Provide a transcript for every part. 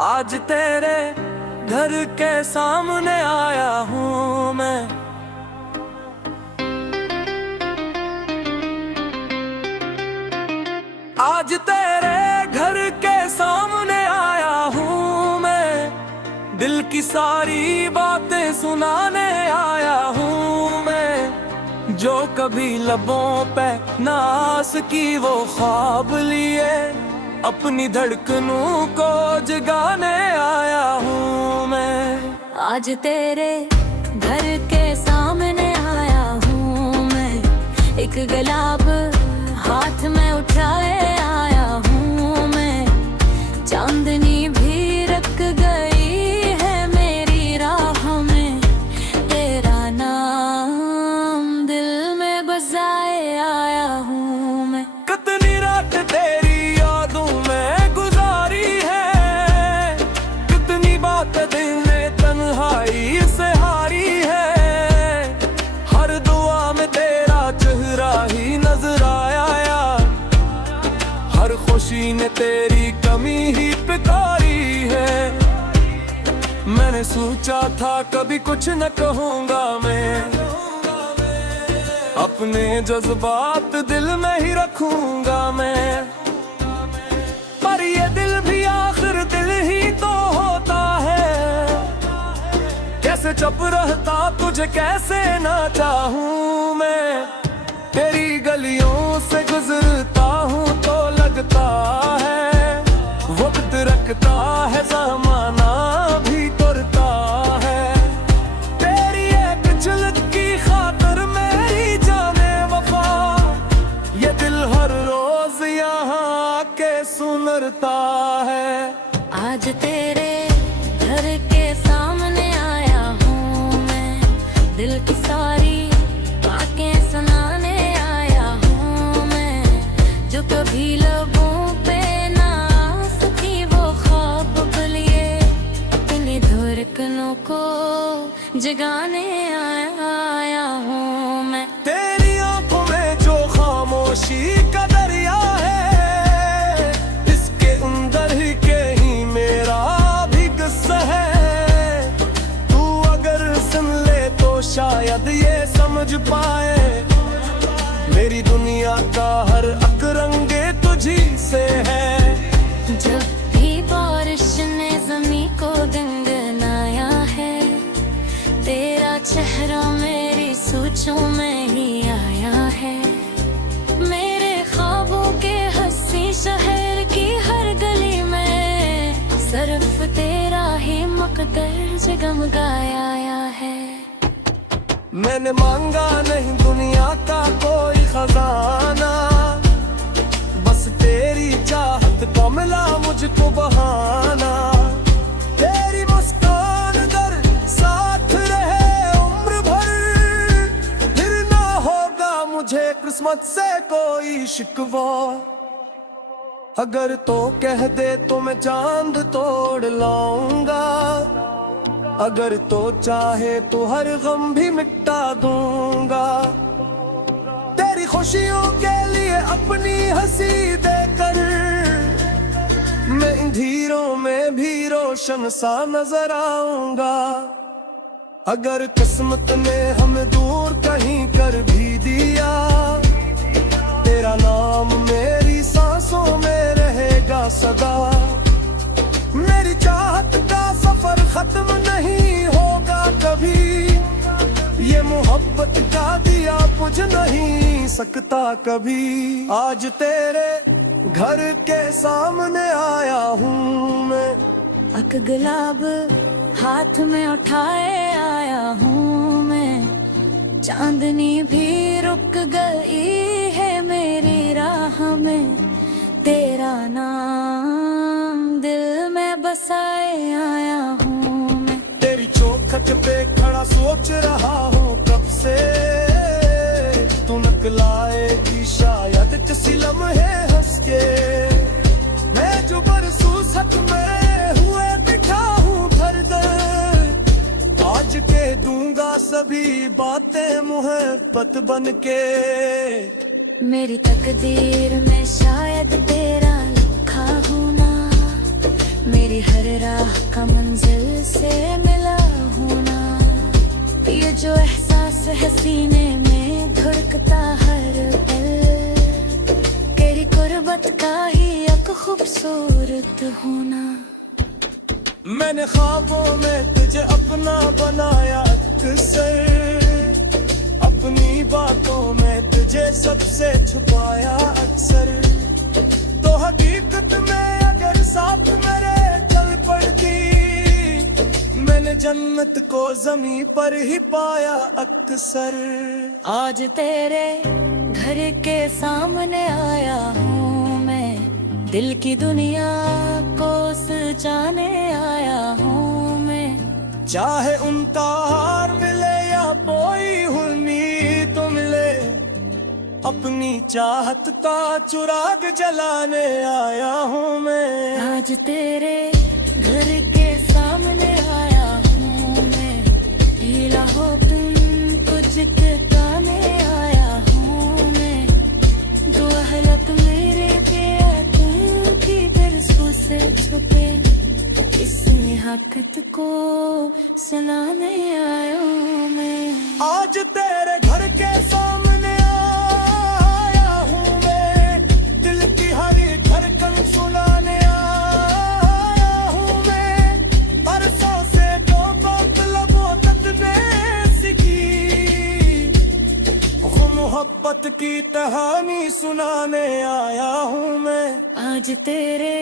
आज तेरे घर के सामने आया हूँ मैं। आज तेरे घर के सामने आया हूँ मैं। दिल की सारी बातें सुनाने आया हूँ मैं। जो कभी लबों पे नास की वो ख्वाब लिए अपनी धड़कनों को जगाने आया हूँ मैं। आज तेरे घर के सामने आया हूँ मैं। एक गुलाब हाथ में उठाए आया हूँ मैं। चांदनी भी रख गई है मेरी राह में। तेरा नाम दिल में बसाए आया हूँ मैं। कितनी रात तेरी यादों में गुजारी है। कितनी बात दिल ने तन्हाई से हारी है। हर दुआ में तेरा चेहरा ही नजर आया यार। हर खुशी ने तेरी कमी ही पुकारी है। मैंने सोचा था कभी कुछ न कहूँगा मैं। अपने जज्बात दिल में ही रखूंगा मैं। पर ये दिल भी आखिर दिल ही तो होता है। कैसे चुप रहता तुझे कैसे ना चाहूं मैं। तेरी गलियों से गुजरता हूँ तो लगता है वक्त रखता है ज़माना भी तुरता है। तेरी एक झलक की खातिर मेरी जाने वफा ये दिल हर रोज यहाँ आके सुनता है। आज तेरे घर के सामने आया हूँ मैं। दिल की सारी बातें सुनाने आया हूँ मैं। जो कभी लबों पे ना सकी वो ख्वाब लिए अपनी धड़कनों को जगाने आया हूँ मैं। तेरी आंखों में जो खामोशी का दरिया है इसके अंदर ही कहीं मेरा भी किस्सा है। तू अगर सुन ले तो शायद ये समझ पाए मेरी दुनिया का हर एक रंगे तुझी से है। जब भी बारिश ने ज़मीं को गंगनाया है तेरा चेहरा मेरी सोचों में ही आया है। मेरे ख्वाबों के हंसी शहर की हर गली में सिर्फ तेरा ही मकदर जगमगाया है। मैंने मांगा नहीं दुनिया का कोई खजाना। बस तेरी चाहत का मिला मुझको बहाना। तेरी मुस्कान अगर साथ रहे उम्र भर फिर ना होगा मुझे किस्मत से कोई शिकवा। अगर तो कह दे तो मैं चांद तोड़ लाऊंगा। अगर तो चाहे तो हर गम भी मिटा दूंगा। तेरी खुशियों के लिए अपनी हंसी देकर मैं अंधेरों में भी रोशन सा नजर आऊंगा। अगर किस्मत ने हमें दूर कहीं कर भी दिया तेरा नाम मेरी सांसों में रहेगा सदा। मेरी चाहत का सफर खत्म नहीं होगा कभी। ये मोहब्बत का दिया बुझ नहीं सकता कभी। आज तेरे घर के सामने आया हूँ मैं। एक गुलाब हाथ में उठाए आया हूँ मैं। चांदनी भी रुक गई है मेरी राह में। तेरा नाम दिल में बसाए आया हूँ मैं। तेरी चौखट पे खड़ा सोच रहा हूँ कब से। तू नकलाएगी शायद किसी लम्हे हंस के। मैं जो बरसों सच में हुए बिठा हूँ घर दर। आज के दूंगा सभी बातें मोहब्बत बन के। मेरी तकदीर में शायद तेरा लिखा हूँ ना। मेरी हर राह का मंजिल से मिला होना, ये जो एहसास है सीने में धड़कता हर पल, तेरी कुर्बत का ही एक खूबसूरत होना। मैंने ख्वाबों में तुझे अपना बनाया अक्सर, अपनी बातों में तुझे सबसे छुपाया अक्सर, तो हकीकत में अगर साथ मेरे चल पड़ती, मैंने जन्नत को ज़मीं पर ही पाया अक्सर। आज तेरे घर के सामने आया हूँ मैं, दिल की दुनिया को सजाने आया हूँ मैं। चाहे उनका हार मिले या कोई उम्मीद मिले, अपनी चाहत का चुराग जलाने आया हूँ मैं। आज तेरे घर के सामने आया हूँ मैं, ढीला हो तुम कुछ ठिकाने आया हूँ मैं। दुआ है लग मेरे पिया तुम की तरसों से छुपे, इस हकीकत को सुनाने आया हूँ मैं। आज तेरे घर के सामने आया हूँ मैं, दिल की हर धड़कन सुनाने आया हूँ मैं। बरसों से तो बात लबों तक ने सीखी, वो मोहब्बत की कहानी सुनाने आया हूँ मैं। आज तेरे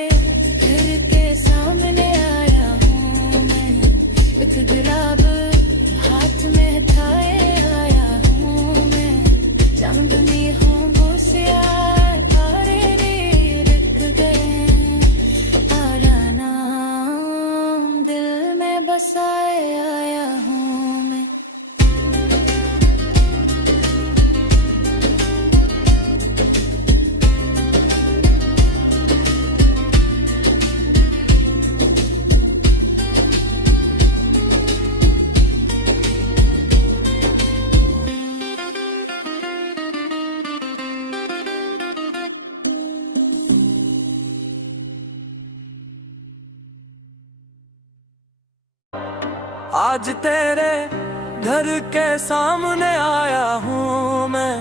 घर के सामने आया हूँ मैं, एक गुलाब हाथ में उठाए आया हूँ मैं। चांदनी हूँ बोसिया तारे रिक गए, तारा नाम दिल में बसाए आया हूँ मैं। आज तेरे घर के सामने आया हूँ मैं,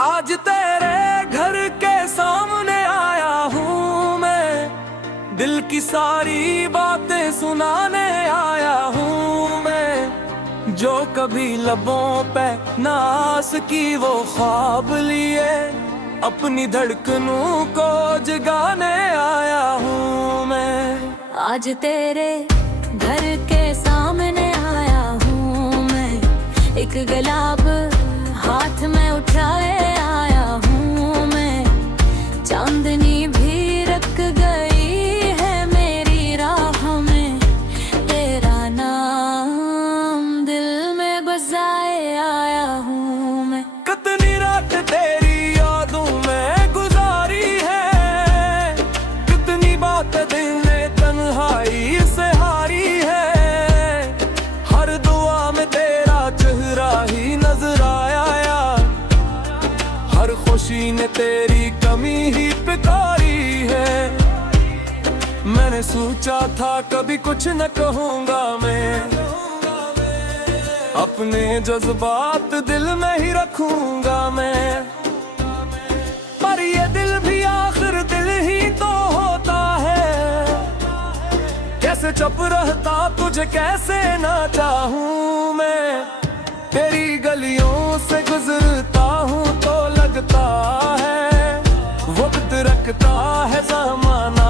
आज तेरे घर के सामने आया हूँ मैं। दिल की सारी बातें सुनाने आया हूँ मैं। जो कभी लबों पे नास की वो ख्वाब लिए, अपनी धड़कनों को जगाने आया हूँ मैं। आज तेरे घर के सामने आया हूँ मैं, एक गुलाब हाथ में उठाए आया हूँ मैं। चांदनी भी रख गई है मेरी राह में, तेरा नाम दिल में बसाए आया हूँ मैं। कितनी रात तेरी यादों में गुजारी है, कितनी बात दिल ने तन्हाई से हारी है। हर दुआ में तेरा चेहरा ही नजर आया यार, हर खुशी ने तेरी कमी ही पुकारी है। मैंने सोचा था कभी कुछ न कहूँगा मैं, अपने जज्बात दिल में ही रखूंगा मैं। पर ये दिल भी आखिर दिल ही तो होता है, कैसे चुप रहता तुझे कैसे ना चाहूं मैं। तेरी गलियों से गुजरता हूँ तो लगता है वक्त रखता है, ज़माना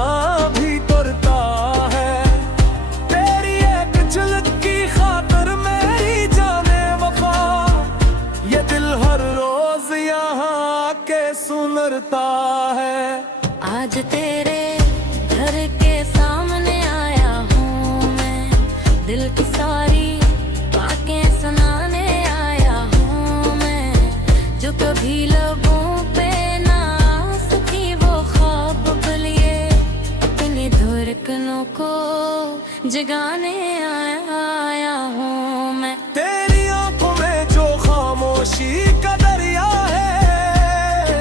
भी तुरता है। तेरी एक झलक की खातिर मेरी जाने वफा, ये दिल हर रोज यहाँ आके सुनरता है। आज तेरे घर के सामने आया हूँ मैं, दिल की सारी बातें सुनाने आया हूँ मैं। जो कभी लबों पे ना सकी वो ख्वाब लिए, अपनी धड़कनों को जगाने आया हूँ मैं। तेरी आंखों में जो खामोशी का दरिया है,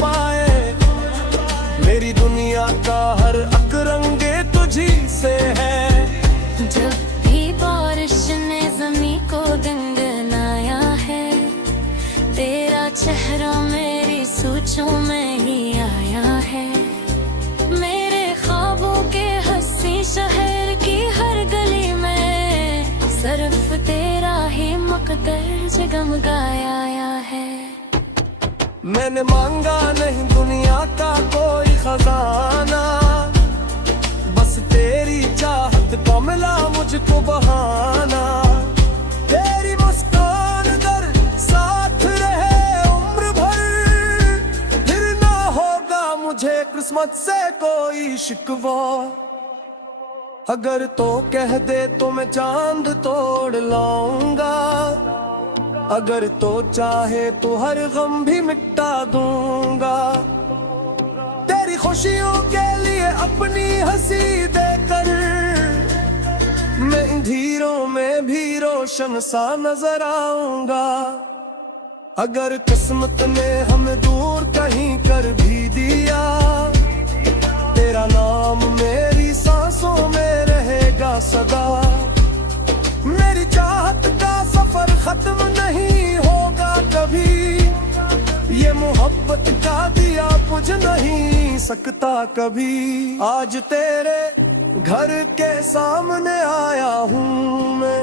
पाए। मेरी दुनिया का हर अक रंगे तुझी से है। जब भी बारिश ने ज़मीं को गनगनाया है, तेरा चेहरा मेरी सोचों में ही आया है। मेरे ख्वाबों के हंसी शहर की हर गली में सिर्फ तेरा ही मकदर जगमगाया है। मैंने मांगा नहीं दुनिया का कोई खजाना, बस तेरी चाहत का मिला मुझको बहाना। तेरी मुस्कान दर साथ रहे उम्र भर, फिर ना होगा मुझे किस्मत से कोई शिकवा। अगर तो कह दे तो मैं चांद तोड़ लाऊंगा, अगर तो चाहे तो हर गम भी मिटा दूंगा। तेरी खुशियों के लिए अपनी हंसी देकर मैं अंधेरों में भी रोशन सा नजर आऊंगा। अगर किस्मत ने हमें दूर कहीं कर भी दिया, तेरा नाम मेरी सांसों में रहेगा सदा। मेरी चाहत का सफर खत्म नहीं होगा कभी, ये मोहब्बत का दिया बुझ नहीं सकता कभी। आज तेरे घर के सामने आया हूँ मैं,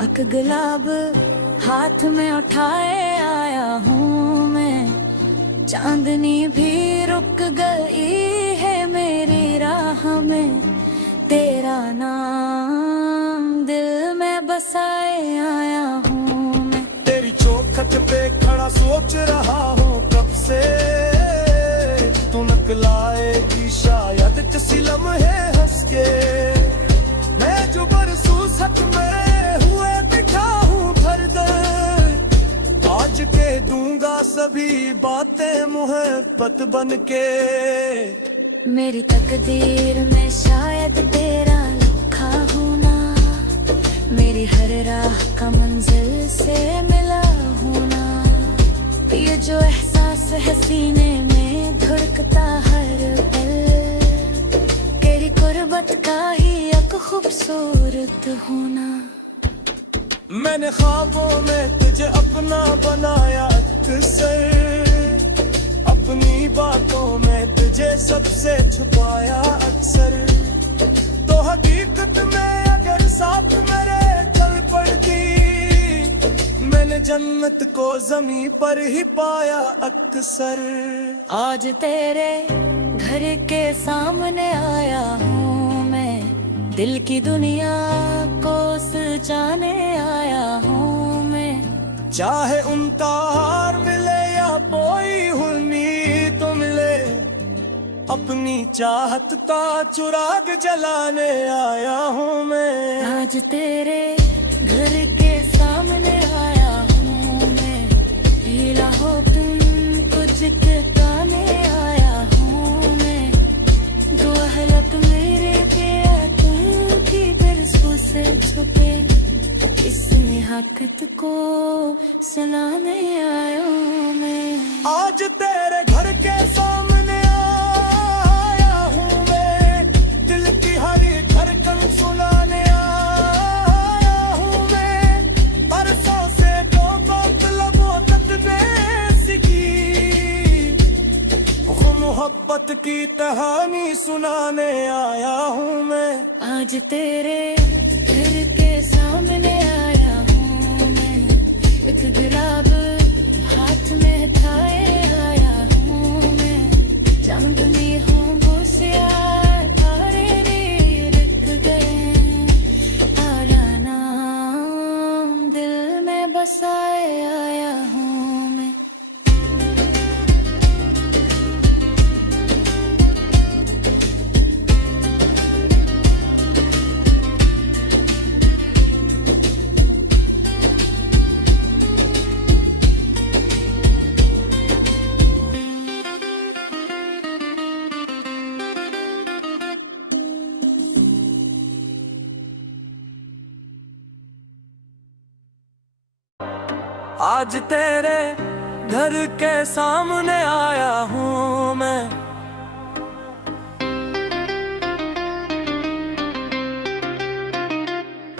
अक गुलाब हाथ में उठाए आया हूँ मैं। चांदनी भी रुक गई है मेरी राह में, तेरा नाम दिल में बसाए आया हूँ मैं। तेरी चौखट पे खड़ा सोच रहा हूँ कब से, तू नकलाएगी शायद किसी लम्हे हंस के। मैं जो बरसों सच में हुए बिठा हूँ दर्द, आज के दूंगा सभी बातें मोहब्बत बन के। मेरी तकदीर में शायद तेरा लिखा होना, मेरी हर राह का मंजिल से मिला होना। ये जो एहसास है सीने में धड़कता हर पल, तेरी कुर्बत का ही एक खूबसूरत होना। मैंने ख्वाबों में तुझे अपना बनाया अक्सर, अपनी बातों में तुझे सबसे छुपाया अक्सर। तो हकीकत में अगर साथ मेरे चल पड़ती, मैंने जन्नत को जमीन पर ही पाया अक्सर। आज तेरे घर के सामने आया हूँ मैं, दिल की दुनिया को सजाने आया हूँ मैं। चाहे उनका हार मिले या कोई उम्मीद तो मिले, अपनी चाहत का चुराग जलाने आया हूँ मैं। आज तेरे घर के सामने आया हूँ मैं, पीला हो तुम कुछ गाने आया हूँ मैं। दुआ है लग मेरे पिया तुम की बिरसों से छुपे, इस हकीकत को सुनाने आया हूँ मैं। आज तेरे घर के सामने आया हूँ मैं, दिल की हरी धड़कन सुनाने आया हूँ मैं। बरसों से तो मतलब तक बेसिकी, वो मोहब्बत की कहानी सुनाने आया हूँ मैं। आज तेरे घर के सामने आया हूँ मैं, एक गुलाब हाथ में थाए आया हूँ मैं। चांदनी हूँ बोसिया तारे रे रुक गए, आला नाम दिल में बसाए आया हूँ मैं। आज तेरे घर के सामने आया हूँ मैं।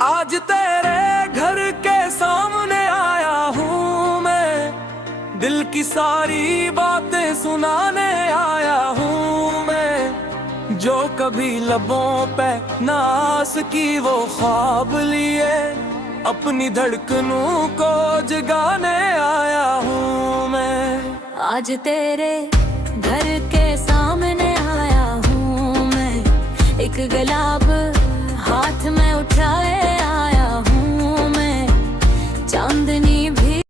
आज तेरे घर के सामने आया हूँ मैं, दिल की सारी बातें सुनाने आया हूँ मैं। जो कभी लबों पे नास की वो ख्वाब लिए, अपनी धड़कनों को जगाने आया हूँ मैं। आज तेरे घर के सामने आया हूँ मैं, एक गुलाब हाथ में उठाए